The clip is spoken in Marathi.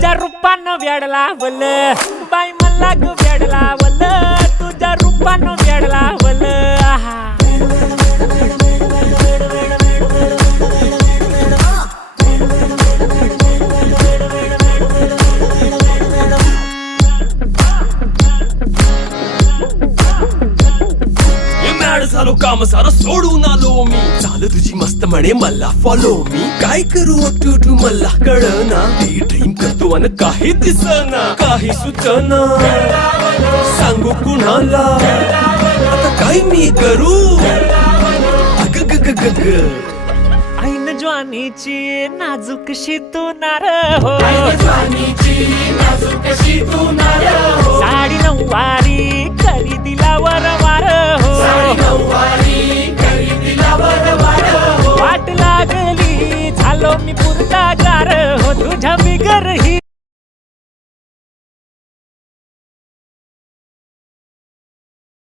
तुझ्या रूपानं वेड लावल बाई मला ग वेड लावल तुझ्या रूपानं वेड लावल आहा झालो काम सारं सोडून आलो मी चाल तुझी मस्त म्हणे मला फॉलो मी काय करू टू मला कळना ती ड्रीम करतो अन काही दिसना काही सुचना सांगू कुणाला आता काय मी करू अग ग ग ग ग ऐन ज्वानीची नाजूकशी तू नार हो साडी नऊवारी करी दिला वरवार हो वाट लागली झालो मी पुरता गार हो तुझ्या बिगर ही